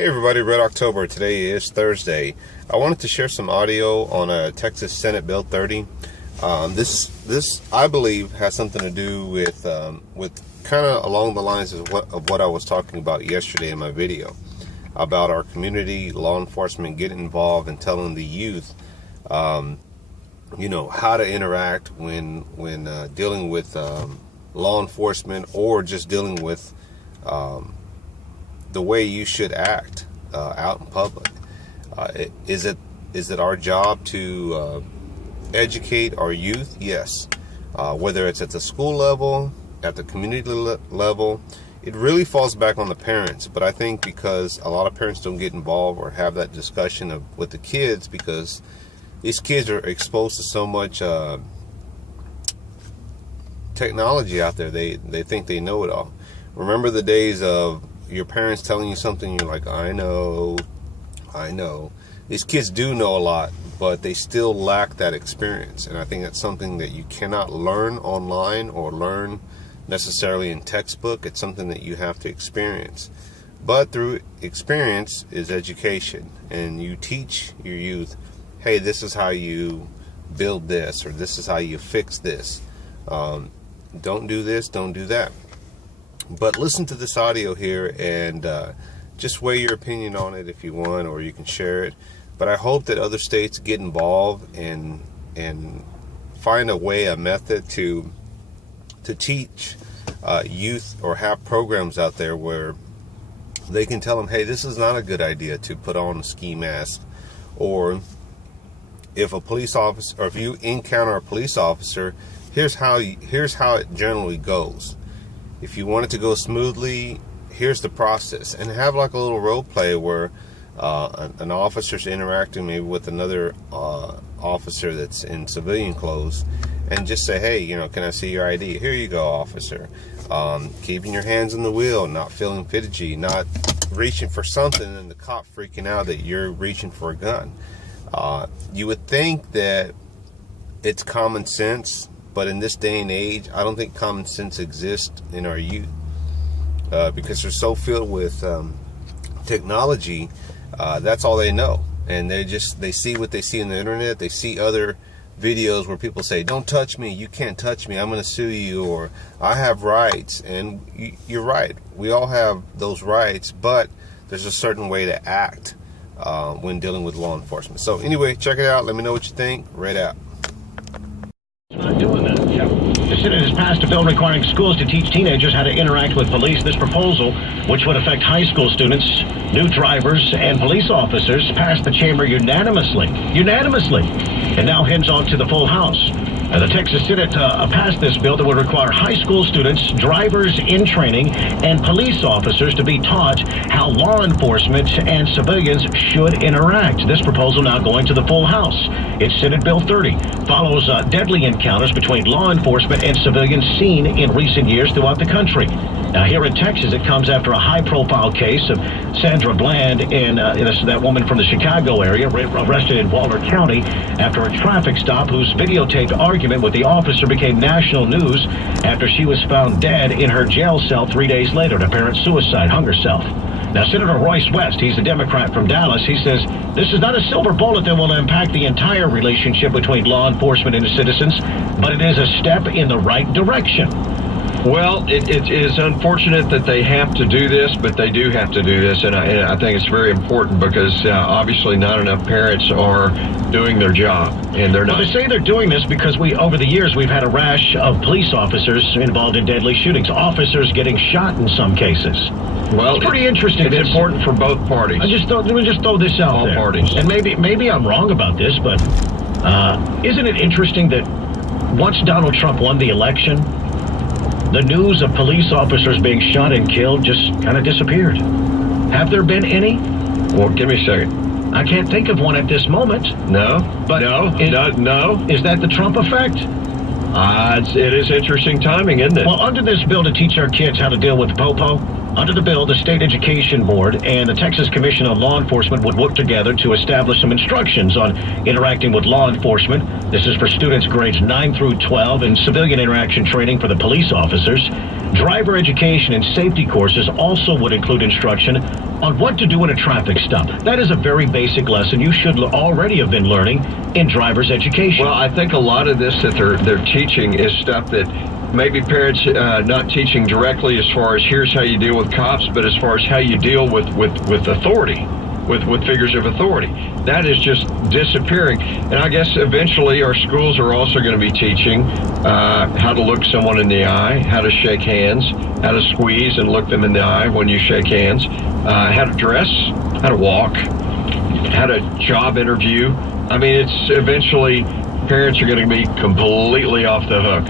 Hey everybody, Red October. Today is Thursday. I wanted to share some audio on Texas Senate Bill 30. This I believe has something to do with kind of along the lines of what I was talking about yesterday in my video about our community, law enforcement getting involved and telling the youth, how to interact when dealing with law enforcement, or just dealing with the way you should act out in public. Is it our job to educate our youth? Yes. Whether it's at the school level, at the community level, it really falls back on the parents. But I think because a lot of parents don't get involved or have that discussion with the kids, because these kids are exposed to so much technology out there, they think they know it all. Remember the days of your parents telling you something, you're like, I know. These kids do know a lot, but they still lack that experience. And I think that's something that you cannot learn online or learn necessarily in textbook. It's something that you have to experience. But through experience is education. And you teach your youth, hey, this is how you build this, or this is how you fix this. Don't do this, don't do that. But listen to this audio here and just weigh your opinion on it if you want, or you can share it. But I hope that other states get involved and find a method to teach youth, or have programs out there where they can tell them, hey, this is not a good idea to put on a ski mask. Or if a police officer, or if you encounter a police officer, here's how it generally goes. If you want it to go smoothly, here's the process. And have like a little role play where an officer's interacting maybe with another officer that's in civilian clothes, and just say, hey, can I see your ID? Here you go, officer. Keeping your hands on the wheel, not feeling fidgety, not reaching for something and the cop freaking out that you're reaching for a gun. You would think that it's common sense, but in this day and age, I don't think common sense exists in our youth, because they're so filled with technology. That's all they know, and they see what they see on the internet. They see other videos where people say, don't touch me, you can't touch me, I'm going to sue you, or I have rights. And you're right, we all have those rights, but there's a certain way to act when dealing with law enforcement. So anyway, check it out, let me know what you think. Red out. Not doing that. Yeah. The Senate has passed a bill requiring schools to teach teenagers how to interact with police. This proposal, which would affect high school students, new drivers, and police officers, passed the chamber unanimously, and now heads on to the full House. The Texas Senate passed this bill that would require high school students, drivers in training, and police officers to be taught how law enforcement and civilians should interact. This proposal now going to the full House. It's Senate Bill 30. Follows deadly encounters between law enforcement and civilians seen in recent years throughout the country. Now, here in Texas, it comes after a high-profile case of Sandra Bland, that woman from the Chicago area, arrested in Waller County after a traffic stop whose videotaped argument with the officer became national news after she was found dead in her jail cell 3 days later. An apparent suicide, hung herself. Now, Senator Royce West, he's a Democrat from Dallas, he says this is not a silver bullet that will impact the entire relationship between law enforcement and citizens, but it is a step in the right direction. Well, it is unfortunate that they have to do this, but they do have to do this, and I think it's very important because obviously not enough parents are doing their job, and they're not. Well, they say they're doing this because over the years, we've had a rash of police officers involved in deadly shootings, officers getting shot in some cases. Well, it's pretty interesting. It's important for both parties. Let me just throw this out there. All parties. And maybe I'm wrong about this, but isn't it interesting that once Donald Trump won the election, the news of police officers being shot and killed just kind of disappeared? Have there been any? Well, give me a second. I can't think of one at this moment. No. But no. Is that the Trump effect? It is interesting timing, isn't it? Well, under this bill to teach our kids how to deal with the popo, under the bill, the State Education Board and the Texas Commission on Law Enforcement would work together to establish some instructions on interacting with law enforcement. This is for students grades 9 through 12 and civilian interaction training for the police officers. Driver education and safety courses also would include instruction on what to do in a traffic stop. That is a very basic lesson you should already have been learning in driver's education. Well, I think a lot of this that they're teaching is stuff that maybe parents not teaching directly as far as here's how you deal with cops, but as far as how you deal with authority, with figures of authority. That is just disappearing. And I guess eventually our schools are also going to be teaching how to look someone in the eye, how to shake hands, how to squeeze and look them in the eye when you shake hands, how to dress, how to walk, how to job interview. I mean, it's eventually parents are going to be completely off the hook.